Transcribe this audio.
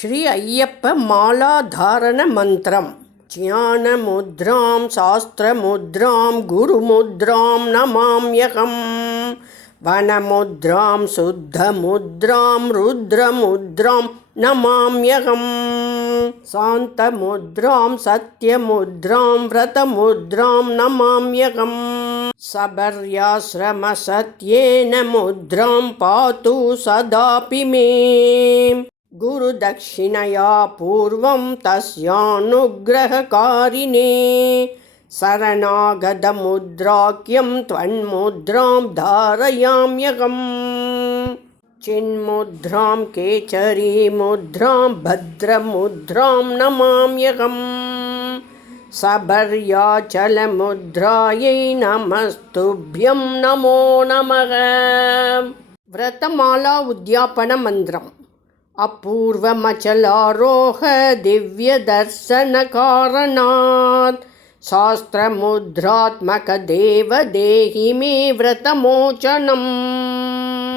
श्री मालाधारणमन्त्रं ज्ञानमुद्रां शास्त्रमुद्रां गुरुमुद्रां नमाम्यहम् वनमुद्रां शुद्धमुद्रां रुद्रमुद्रां नमाम्यहम् शान्तमुद्रां सत्यमुद्रां व्रतमुद्रां नमाम्यहम् सबर्याश्रमसत्येन मुद्रां पातु सदापि मे गुरुदक्षिणया पूर्वं तस्यानुग्रहकारिणे शरणागदमुद्राक्यं त्वन्मुद्रां धारयाम्यहम् चिन्मुद्रां केचरीमुद्रां भद्रमुद्रां नमाम्यहम् सभर्याचलमुद्रायै नमस्तुभ्यं नमो नमः व्रतमाला उद्यापनमन्त्रम् अपूर्वमचलारोह दिव्यदर्शनकारणात् शास्त्रमुद्रात्मकदेव देहि मे व्रतमोचनम्